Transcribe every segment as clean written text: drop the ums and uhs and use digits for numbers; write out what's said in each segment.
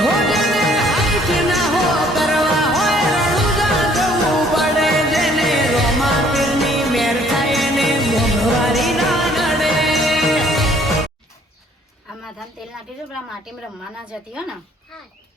હોજને height ના હો કરવા હોય રણુજા જવું પડે જેને રોમા પીરની મેર થાય ને મોંઘવારી ના નડે. આ માથામાં તેલ નાખી દો પેલા માટીમાં રમવાના જતી હો ને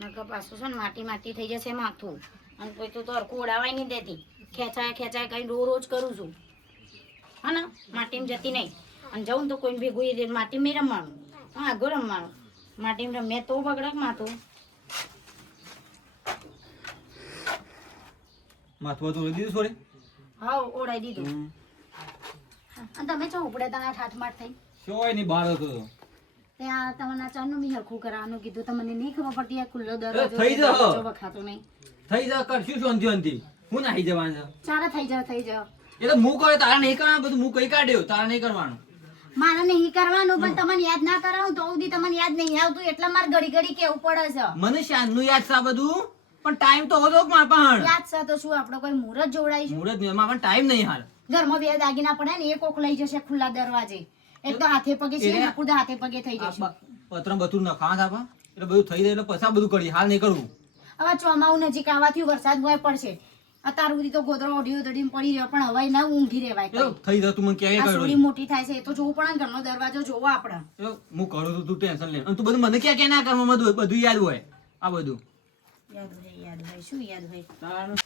નકર પાછું છે ને માટી થઈ જશે માથું અને કોઈ તું તો હરખું ઉડાવાય નહીં દેતી ખેંચાય કઈ રોજ કરું છું હા ને માટીમાં જતી નહીં અને જવું ને તો કોઈને ભેગું માટીમાં રમવાનું હા આગળ રમવાનું માટીમાં રમે તો બગડક માથું માથું બધું દીધું સોરી હા ઓળાઈ દીધું અને તમે ચો ઉપડે તને ઠાઠમાટ થઈ શોય ની બહાર હતો ત્યાં તમારા ચાનું બી હરખું કરાવવાનું કીધું તમને નહીં ખબર પડતી આ ખુલ્લો દરવાજો થઈ જાઓ વખાતો નહીં થઈ જા કરશું શાંતિ હું નાહી જવાનું ચાલો થઈ જાવ એ તો હું કરે તારા નહીં કરવાનું બધું હું કઈ કાઢ્યો તારા નહીં કરવાનું મારે નહીં કરવાનું પણ તમને યાદ ના કરાવું તો સુધી તમને યાદ નહીં આવતું એટલે મારે ઘડી કેવું પડે છે મને શાનનું યાદ છે આ બધું પણ ટાઈમ તો હતો મારા પાસે યાદ છે તો શું આપણે કોઈ મુહૂર્ત જોડાઈશું મુહૂર્ત નહીં મારા ટાઈમ નહીં હાલ ઘરમાં બે દાગીના પડે ને એ કોક લઈ જશે ખુલ્લા દરવાજે એક તો હાથે પગે છે ને ખુદ હાથે પગે થઈ જશે પત્ર બધું નખાવા થાપા એટલે બધું થઈ જાય એટલે પછી બધું કરી હાલ નહીં કરવું હવે ચોમાવું નજીક આવવાથી વરસાદ હોય પડશે અત્યાર સુધી તો ગોદરો ઓઢી ઓઢીને પડી રહ્યો પણ હવે ના ઊંઘી રહેવાય થઈ જતું મને ક્યાંય આ કર્યું સોડી મોટી થાય છે એ તો જોવું પડે ને ઘરનો દરવાજો જોવો આપણે હું કરું છું તું ટેન્શન લે અને તું બધું મને ક્યાં ના કરવામાં બધું યાદ હોય આ બધું યાદ હોય શું યાદ હોય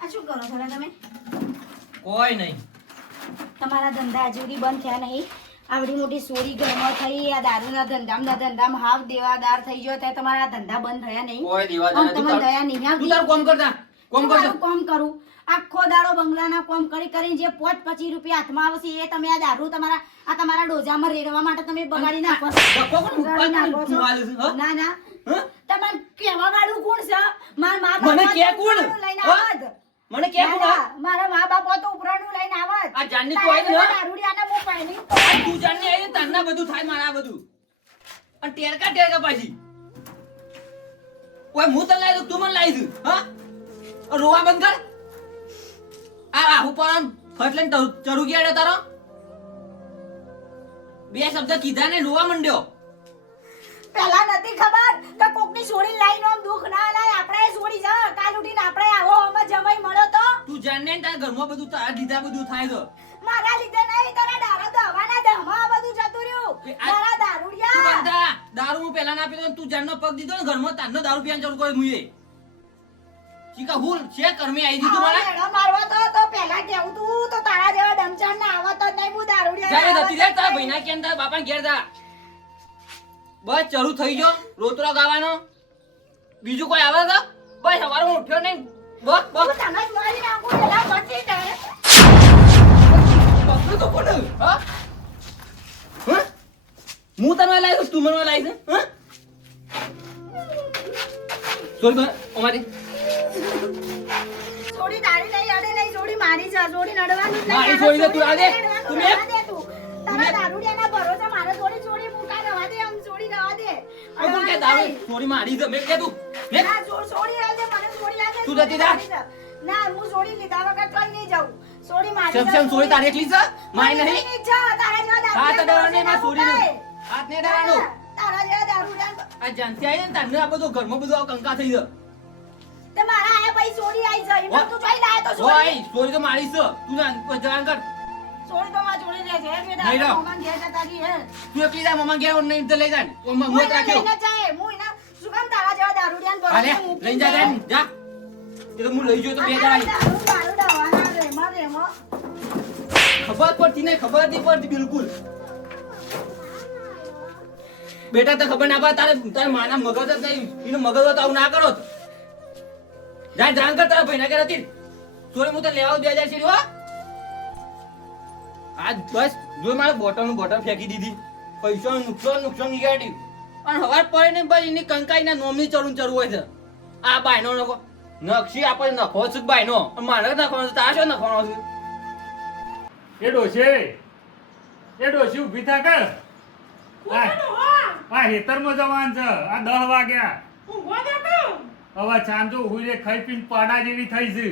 આ શું કરો છો તમે કોઈ નહીં તમારા ધંધા હજુ સુધી બંધ થયા નહીં આવડી મોટી સોરી ઘરમાં થઈ આ દારૂના ધંધામાં હાવ દેવાદાર થઈ ગયો ત્યાં તમારા ધંધા બંધ થયા નહીં કોઈ દેવાદાર નથી. તમને દયા નહીં આવતી. તું તારું કામ કરતા કામ કરતા શું કામ કરું આખો દાડો બંગલાના કામ કરી જે 5-25 રૂપિયા હાથમાં આવશે એ તમે આ દારૂ તમારા ડોજામાં રેડવા માટે તમે બગાડી નાખો છો. બગાડી નાખો છો. ના તમારે કેવા વાળું કોણ છે મારા મા મને કે કોણ? લઈને હા? આવત મને કે કોણ આ? મારા મા બાપ તો ઉપરાણું લઈને આવત આ જાનની તું આવી ને? દારૂડિયાને હું પહેરી તું જાણને આવી ને તારના બધું થાય મારા આ બધું અને ટેરકા પાછી ઓય હું તને લાવી દઉં તું મને લાવી દઉં હા રોવા બંધ કર આ રાહુ પર ફટ લઈને ચડુ ગયા તારો બે શબ્દ કીધા ને રોવા મંડ્યો પેલા નથી ખબર કે કોકની છોડી લાઈન ઓમ દુખ ના લાય આપણે છોડી જા કાલ ઉઠીને આપણે આવો આમાં જમાઈ મળ્યો તો તું જાણને ને તારા ઘરમાં બધું તારા લીધા બધું થાય છે મારા લીધે નહીં તારા દારૂ દવાના દહમાં આ બધું જતું રહ્યું તારા દારૂડિયા દારૂ હું પેલા ના પીતો તું જાણનો પગ દીધો ને ઘરમાં તારનો દારૂ પીવાનું ચાલુ કર્યું મુએ ચીકા હુલ છે કર્મી આવી દીધું મારા એનો મારવા તો પેલા કેવું તું તો તારા જેવા ડમચાર ના આવત જ નહીં હું દારૂડિયા જાય જતી રે તારા ભાઈના કેમ તારા બાપા ઘેર જા બસ ચરું થઈ ગયો રોતરો ગાવાનો બીજું કોઈ આવે છે બસ સવારે હું ઉઠ્યો નહીં બસ હું તને જ મારી નાખું પેલા બચી જાય પકડો તો કોણ હા હું તને લાવી તું મને લાવી છે હા સોરી બસ અમારી છોડી તારી નહીં અડે નહીં છોડી મારી છે છોડી નડવાનું જ નહીં મારી છોડી દે, તું આ દે. તું મે. તારા દારૂડિયાના ભરોસે મારે છોડી મુકા રવા દે આમ છોડી રવા દે કોણ કે દારૂ સોરી મારી છે મેં કે તું મે ના છોડી આલ દે મને છોડી આલ દે તું જતી જા. ના હું છોડી લીધા વગર કઈ નહીં જાઉં છોડી મારી સમ સમ સોરી તારી એકલી છે મારી નહીં તારા જેવા હાથ દારૂડિયા અડાડવાનો એમાં સોરી નહીં હાથ ને અડાડવાનો તારા જેવા દારૂડિયા આ જાનથી આવી ને તને આ બધું ઘરમાં બધું આ કંકા થઈ જાય તે મારા આયા પછી છોડી આવી જાય એમાં તું જોઈ લાય તો છોડી ઓય સોરી તો મારી છે તું જાણ કર છોડી તો માં છોડી દે છે મેં નહીં દારૂ રહો. મમ્મા ઘેર જતા રહી હે તું એકલી જા મમ્મા ગયા નહીં તો લઈ જા ને મમ્મા હું મોત રાખ્યો એને જાય હું એના શું કામ તારા જેવા દારૂડિયાને હાલે ભરોસે મૂકીને લઈ જા જાય? જા એ તો હું લઈ ગયો તો બે જણા દારૂ દવાના રેમાં ખબર પડતી નહીં ખબર નથી પડતી બિલકુલ બેટા તો ખબર ના પડે તારે માના મગજ જ નહીં એનો મગજ હોય તો આવું ના કરો જા જાણ કર તારા ભાઈના ઘેર હતી સોરી હું તને લેવા 2000 સીડી હો આજ બસ જો મારે બોટલ ફેંકી દીધી પૈસાનું નુકસાન નીકળ્યું અને હવાર પડે ને બસ એની કંકાઈના નોમની ચડું હોય છે આ બાયનો નખો નક્ષી આપણે નખો છે બાયનો મારે નખવાનો છે તારા શું નખવાનો છે એ ડોશી ઊભી થા કે આ આ હેતરમાં જવાનું છે. આ 10 વાગ્યા. હવે ચાંદો હુઈ ખાઈ પીને પાડા જેવી થઈ છે.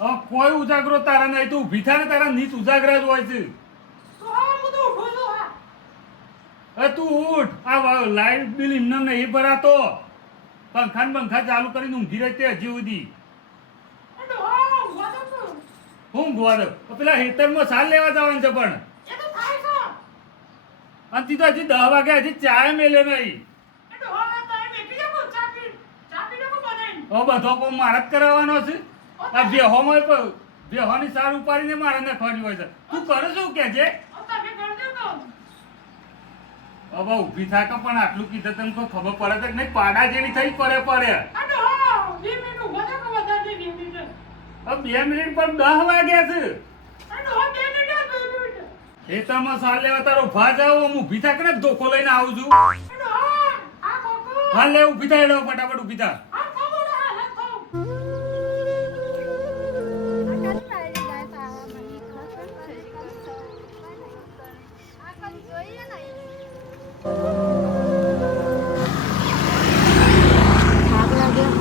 હવે કોઈ ઉજાગરો તારા નહીં. તું ઊભી થા ને, તારા નીત ઉજાગરા જ હોય છે. તું ઉઠ. આ લાઈટ બિલ એમને નહીં ભરાતો. પંખા ચાલુ કરીને ઊંઘી રહેતી હજી સુધી. હું ગોવા દઉં. પેલા હેતરમાં સાલ લેવા જવાનું છે પણ. અને તી તો હજી 10 વાગ્યા હજી ચાય મેલે નહીં. હવે બધો કોમ મારા જ કરાવવાનો છે. આ બેહોની સાર ઉપાડીને મારે નાખવાની હોય છે. તું કરે શું કે છે? હવે ઊભી થાક પણ આટલું કીધું તને કોઈ ખબર પડે તો નહીં. પાડા જેવી થઈ પડે. હવે 2 મિનિટ પણ 10 વાગ્યા છે. ખેતરમાં સાર લેવા તારો ભા જાવ. હું ઊભી થાક ને ધોકો લઈને આવું છું. હા લે ઊભી થાય. ફટાફટ ઊભી થા. થાક લાગ્યો.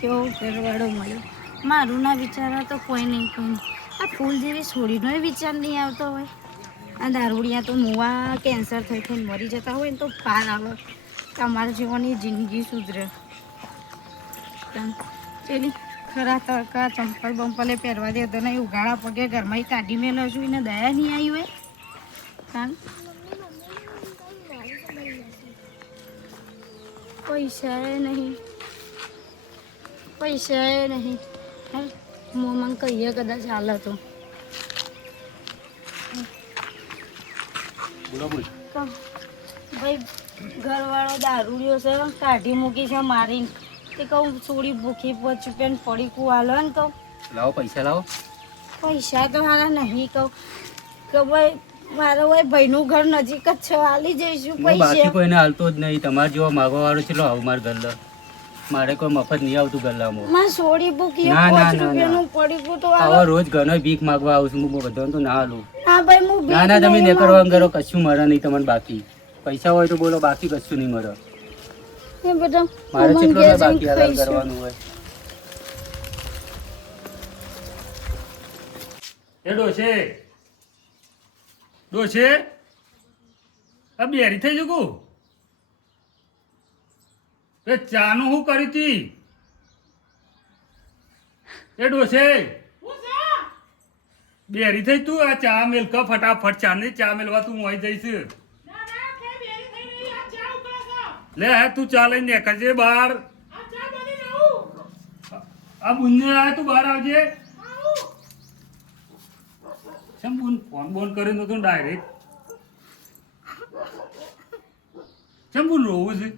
કેવો ઘરવાળો મળ્યો. મારું ના વિચારો તો કોઈ નહીં. આ ફૂલ જેવી છોડીનો વિચાર નહીં આવતો હોય. આ દારૂડિયા તો મુવા કેન્સર થઈ થઈને મરી જતા હોય ને તો પાર આવે. તમારા જેવાની જિંદગી સુધરે. ચલી ખરા તડકા ચંપલ બંપલે પહેરવા દે તો નહીં. ઉઘાડા પગે ઘરમાં કાઢી મેલો છું. એને દયા નહીં આવી હોય. પૈસા નહીં. મોમાં કહીએ કદાચ હાલ હતો. ભાઈ ઘરવાળો દારૂડિયો છે. કાઢી મૂકી છે મારીને. તે કહું થોડી ભૂખી પચપેન પડી કુ હાલો ને કહું લાવો પૈસા લાવો. પૈસા તો મારા નહીં. કહું કે ભાઈ મારો ભાઈનું ઘર નજીક જ છે. હાલી જઈશું પૈસા. કોઈને હાલતો જ નહીં. તમારે જેવો માગવા વાળો છે આવું માર ગલ્લો. મારે કોઈ મફત નહીં આવતું ગલ્લામાં. માં સોડી ભૂખી 5 રૂપિયાનું પડી તો આવો રોજ ઘણો ભીખ માગવા આવું છું. હું બધાને તો ના હાલું. ના ભાઈ હું ના તમે ને કરવાનું કરો. કશું મળે નહીં તમને બાકી. પૈસા હોય તો બોલો, બાકી કશું નહીં મળે. એ બેટા મારે કેટલો બાકી આરામ કરવાનું હોય. એ ડોશે આ બેરી થઈ જગું. એ ચાનું હું કરી તી? એ ડોશે બેરી થઈ તું. આ ચા મેલ ક ફટાફટ. ચા મેલવા તું મોઈ જઈશ. લે તું ચા લઈને નીકળજે બહાર. આ બુનને આ તું બહાર આવજે. શંભુન ફોન બોન કરીને તો ડાયરેક્ટ શંભુન રોવું છે.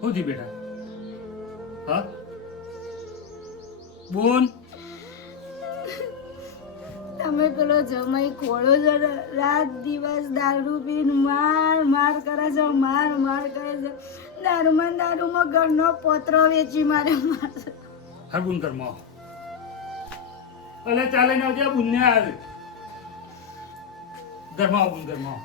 હોજી બેટા. હા બોન. તમે પેલો જમાઈ ખોળો છો ને, રાત દિવસ દારૂ પીને માર કરે છે. માર કરે છે. દારૂમાં ઘરનો પોતરો વેચી મારે. હર બુન કરમાં અલે ચાલે ને આવજે. બુનને આવે ઘરમાં આવ. બુન ઘરમાં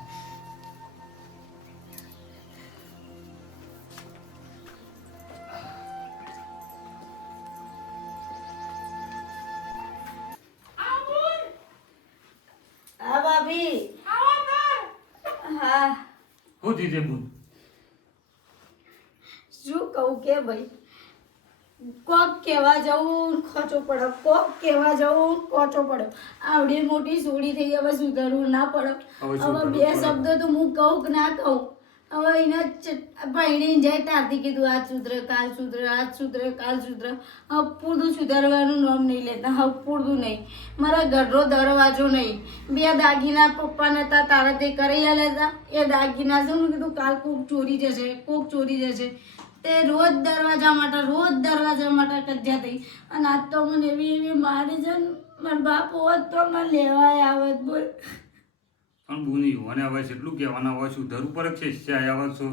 હા ભાભી. હા હોતી છે બુન. શું કહું કે ભાઈ કોક કહેવા જવું ખોચો પડે. કોક કહેવા જવું કોચો પડે. આવડી મોટી સોડી થઈ. હવે સુધારવું ના પડે. હવે 2 શબ્દો તો હું કહું કે ના કહું. હવે એને ભાઈને જાય ત્યારથી કીધું આજ સુધરે કાલ સુધરે, આજ સુધરે કાલ સુધરે. હવે પૂરતું સુધારવાનું નામ નહીં લેતા. હવે પૂરતું નહીં. મારા ઘરનો દરવાજો નહીં. 2 દાગીના પપ્પાને હતા તારા તે કરી આલ્યા હતા. એ દાગીના છે. હું કીધું કાલ કોક ચોરી જશે. તે રોજ દરવાજા માટે કજ્જા થઈ. અને આજ તો મને એવી મારી છે ને. મારા બાપ હોત તો મને લેવાય આવત. બોલ પણ બુની હોને હવે એટલું કહેવાના હોય. સુધરવું પડે છે. આવ્યા છો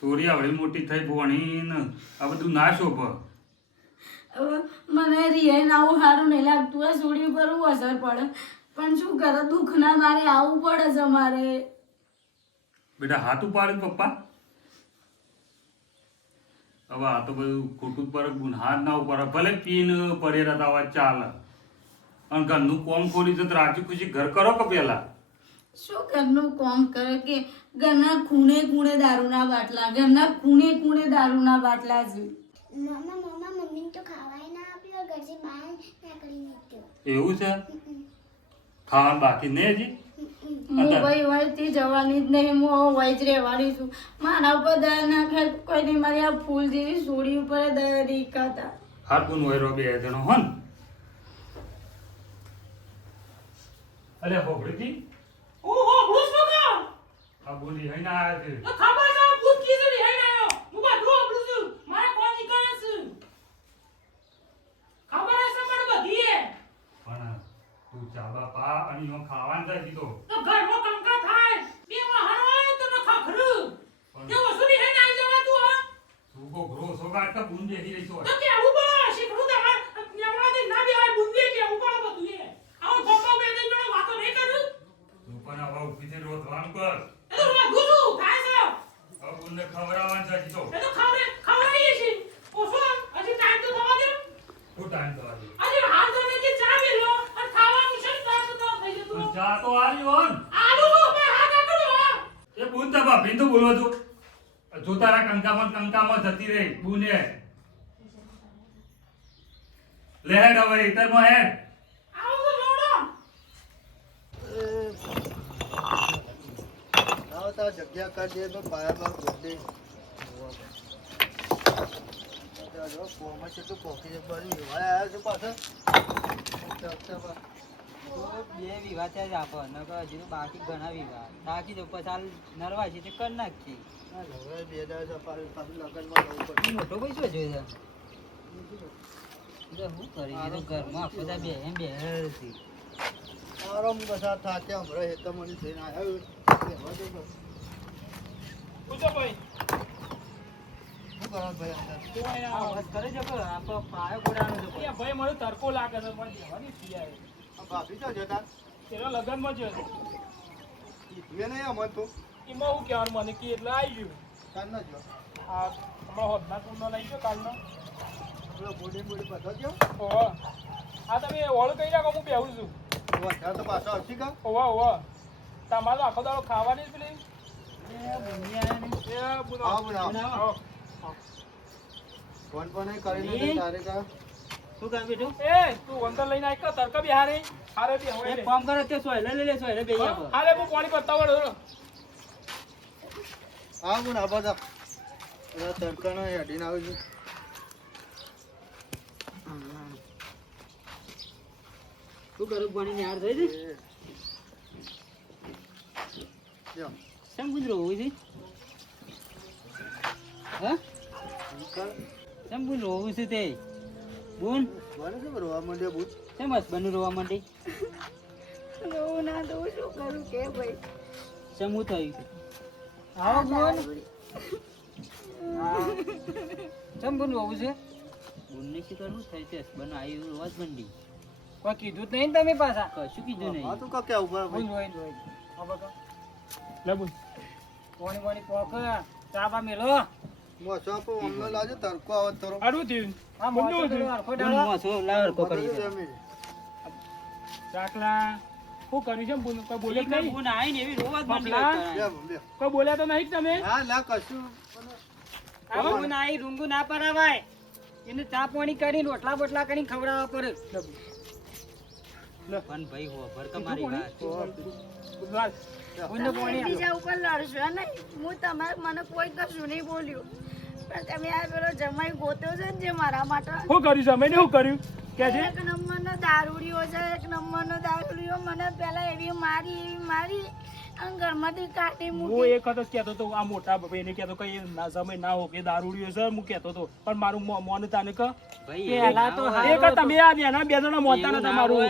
સોરી આવડી મોટી થઈ ભોણી ને આ બધું ના શોભ. હવે મને રિયાઈને આવું સારું નહીં લાગતું આ સોડી ઉપર હું અસર પડે પણ શું કરે દુઃખના મારે આવવું પડે છે મારે. બેટા હાથ ઉપાડે પપ્પા. હવે આ તો બધું ખોટું પર હાથ ના ઉપર ભલે પીને પડેલા તાવા ચાલે અને ઘરનું કોમ ખોલી તો રાજી ખુશી ઘર કરો કે પેલા. શું ઘરનું કોમ કરે કે ઘરના ખૂણે ખૂણે દારૂના બાટલા ઘરના ખૂણે ખૂણે દારૂના બાટલા છે. મમ્મી તો ખાવાય ના આપ્યો ઘરથી બહાર નીકળી નીકળ્યો. એવું છે ખાવાનું બાકી નહીં હજી. હું ભાઈ વયથી જવાની જ નહીં હું વય જ રહેવાની છું. મારા ઉપર દયા ના ખાય કોઈ નહીં મારી આ ફૂલ જેવી સોડી ઉપર દયા નહીં ખાતા. હારકુન હોય રો બે જણો હન. અલે હોબળીજી આ બોલી હઈ ના આયા છે. પણ તું ચા બાપા અને યો ખાવાનું જાય દીધો. તું કો ગ્રોસો કાઢતા બુન બેહી રહી છો. તું પણ આવા ઊભી થઈને રોધવાનું કર. હવે બુનને ખવડાવવાનું જાય દીધો. શું ટાઈમ થવા દે? તું ચા તો આલી હોન. એ બુન તો ભાભી તો બોલવો તું. જો તારા કંકામાં જતી રહી બુને. લે હેડ હવે ઇતરમાં હેડ. આવતા જગ્યા કરી દે તો પાયા પર ગોતે જો કોમાં છે તો કોકી જે બરી વિવાહ આવ્યો છે પાછો બે વિવાહ ત્યાં જ આપો નકર હજી તો બાકી ઘણા વિવાહ બાકી તો પછી નરવા છે તે કરી નાખીએ. હવે બે દાડા સફારી પાછું લગનમાં જવું પડે. મોટો પૈસો જોઈએ છે શું કરી એ તો ઘરમાં આખો દા બે એમ બે છે. આરામ બસા થાકે હમણાં હેત મને થઈને આવ્યો શું કરો ભાઈ અંદર બસ કરે છે કે આપણો પાયો ગોડાનો છે. ભાઈ મને તડકો લાગે છે પણ દેવાની ફી આવે ભાભી તો જતા તેના લગનમાં જ હતો કીધું નહીં અમર તું એમાં હું કહેવાનું મને કે એટલે આવી ગયું કાલ ના જો આ હમણાં હોદના કુંડનો લઈ ગયો કાલનો પેલો બોડી બધો ગયો ઓહો આ તમે ઓળ કહી રાખો હું બેહું છું વધારે તો પાછો આવશે કા ઓહો ઓહો તમારો આખો દાડો ખાવાની જ પેલી આવો બનાવો ફોન પણ કરીને તારે કા શું કામ બેઠું એ તું અંદર લઈને આવી તડકા બી હારે હારે બી હવે એક કામ કરે તે સોયલે લઈ લે સોયલે બે આપો. હારે હું પાણી પત્તા વળો આવો ને આબા જા તડકાનો હેડીને આવું છું શું કરું પાણી યાર થઈ છે જો કેમ ગુજરો હોય છે હા કેમ ગુજરો હોય છે તે બોન મને શું રોવા માંડ્યો બુટ કેમ બસ બનું રોવા માંડી રોવું ના તો શું કરું કે ભાઈ. કેમ હું થયું આવો બોન કેમ બોન રોવું છે બોનને શું કરવું થઈ છે બન આવી રોવા જ મંડી કોઈ કીધું જ નહીં તમે પાછા કશું કીધું નહીં હા તું કા કે ઉપર બોન રોઈ રોઈ આવો કા લે બોલ પાણી પાણી પોક ચા બા મેલો મોસો આપો અમને લાગે તડકો આવે તરો આડું થયું આ બંને મોસો થયું. હરખો ડાળો મોસો લાવર કો કરી દે ચાકલા શું કર્યું છે બોલ કોઈ બોલે જ નહીં બોન આઈને એવી રોવા જ મંડી બાપલા. બે કોઈ બોલ્યા તો નહીં જ તમે હા લા કશું બોન આઈ રૂંગુ ના પરાવાય એને ચા પાણી કરીને રોટલા બોટલા કરીને ખવડાવવા પડે પણ ભાઈ હો ભર તમારી વાત ગુજરાત બોનને પાણી બીજા ઉપર લડશો નહીં હું તમારે મને કોઈ કશું નહીં બોલ્યું પણ તમે આ પેલો જમાઈ ગોત્યો છે ને જે મારા માટે શું કર્યું છે અમે શું કર્યું કે છે એક નંબરનો દારૂડિયો છે, એક નંબરનો દારૂડિયો. મને પેલા એવી મારી અને ઘરમાંથી કાઢી હું મૂકી. એક વખત કહેતો હતો આ મોટા ભાઈને કહેતો કે એ સમય ના હો કે દારૂડિયો છે હું કહેતો હતો પણ મારું મોન તાને કે પહેલા તો એક તમે આ બેના બે જણા મોતા નતા મારું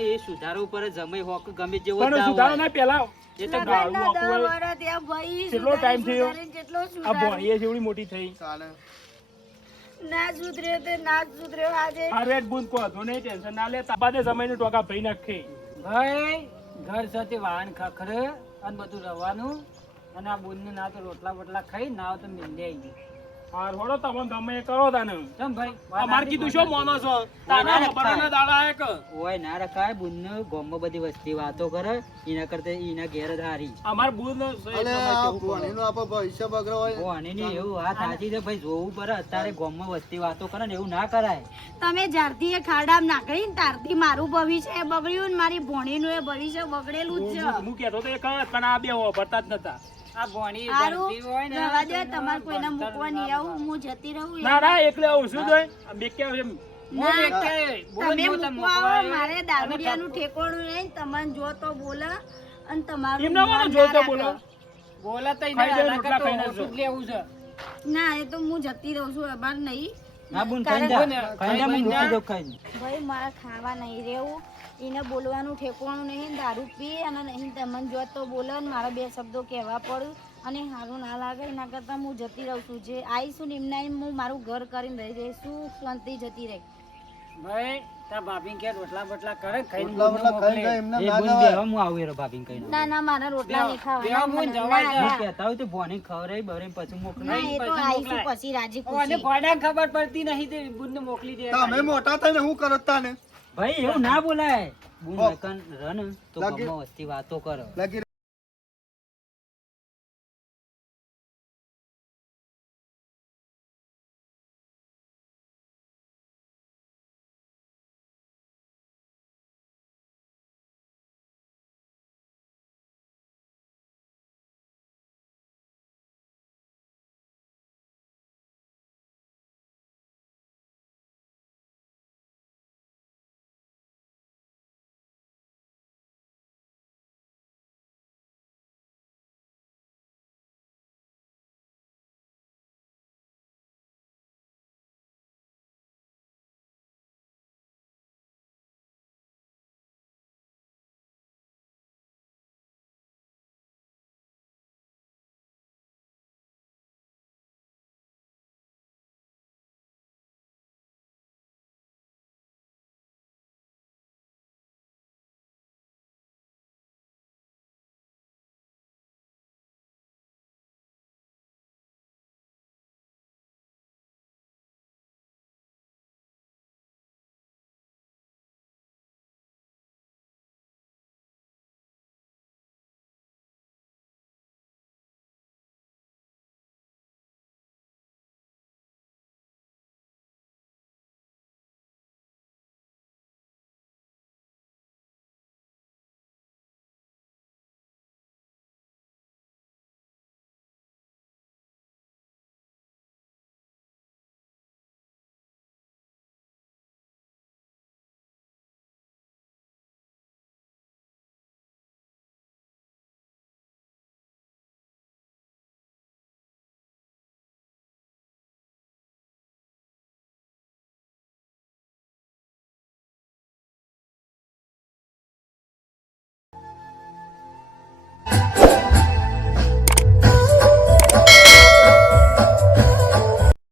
એ સુધારો ઉપર જમે હોક ગમે જેવો પણ સુધારો ના પેલા એ તો ગાળું લગ્નના આખું 10 હોય. વર્ષ થયા ભાઈ. કેટલો time થયો? સુધારીને કેટલો આ સુધાર્યો. ભોણીએ જેવડી મોટી થઈ ના સુધર્યો તે ના સુધર્યો આજે. આ રેડ બુન કો હતો નહીં ટેન્શન ના લે તાબાદે સમયનું ટોકા ભઈ નાખે ભાઈ ઘર સાથે વાહન ખખરે અને બધું રવાનું અને આ બુનને ના તો રોટલા બોટલા ખાઈ ના તો મીંડે આવી ગઈ. હાર હોડો તમે ગમે એ કરો તાને ચમ ભાઈ અમાર કીધું શું મોનો છો તાના ખબરના દાડા આયા કે ઓય ના રખાય બુનને ગોમમાં બધી વસ્તી વાતો કરે એના કરતા એના ઘેર જ હારી. અમાર બુન અલે આ ભોણીનો આપણે ભવિષ્ય બગડો હોય ભોણીની એવું વાત સાચી છે ભાઈ, જોવું પડે અત્યારે ગોમમાં વસ્તી વાતો કરે ને એવું ના કરાય. તમે જ્યારથી એ ખાડામાં નાખી ને ત્યારથી મારું ભવિષ્ય બગડ્યું ને મારી ભોણીનું એ ભવિષ્ય બગડેલું જ છે. હું કહેતો તો એક જ પણ આ બે વાપરતા જ નતા આ ભોણી હારું, ભણતી હોય ને રહેવા દો, તમારે કોઈને મૂકવા નહીં આવું, હું જતી રહું. ના ના એકલે આવું શું જોઈ આ બે કે એમ ના, બોલો તમે જો તમે મૂકવા આવો, મૂકવા મારે દારૂડિયાનું ઠેકોણું નહીં. તમને જો તો બોલે અને તમારું એમના મન મને ના જોતો રાખે. બોલો બોલા તો ખાઈ જાય રોટલા ખાઈ નાખજો. ઓછું જ લેવું છે. ના એ તો હું જતી રહું છું, અમાર નહીં. હા બુન કારણ ખાઈ કે જા ખાઈ જા હું મૂકી દઉં ખાઈને. ભાઈ મારે ખાવા નહીં રહેવું, એને બોલવાનું ઠેકવાનું નહીં. દારૂ પી અને નહીં તમને જો તો બોલે ને મારા બે શબ્દો કહેવા પડું અને સારું ના લાગે. એના કરતાં હું જતી રહું છું. જે આવીશું ને એમના એમ હું મારું ઘર કરીને રહી જઈશ. શું શાંતિ જતી રહી. ભાઈ તાર ભાભી કે રોટલા બોટલા કરે ખાઈને રોટલા બુનને બોટલા ખાઈ જાય મોકલે. એમને એ ના બુન જવાય. બેહવા હું આવું રે ભાભીને કહીને. ના ના મારા રોટલા નહીં ખાવાના. બેહવા મને જવાય ના, છે. ના. કહેતા હોય તો ભોણી ખવડાવી બવડાવી પછી મોકલે. ના એ તો આવીશું પછી રાજી અને ખુશી. ભોણાને ખબર પડતી નહીં તે બુનને મોકલી દે. તમે મોટા થઈને હું કરો તાને ભાઈ એવું ના બોલાય. બુન હો. લગન રન તો લાગે. ગમો વસ્તી વાતો કરો. લાગી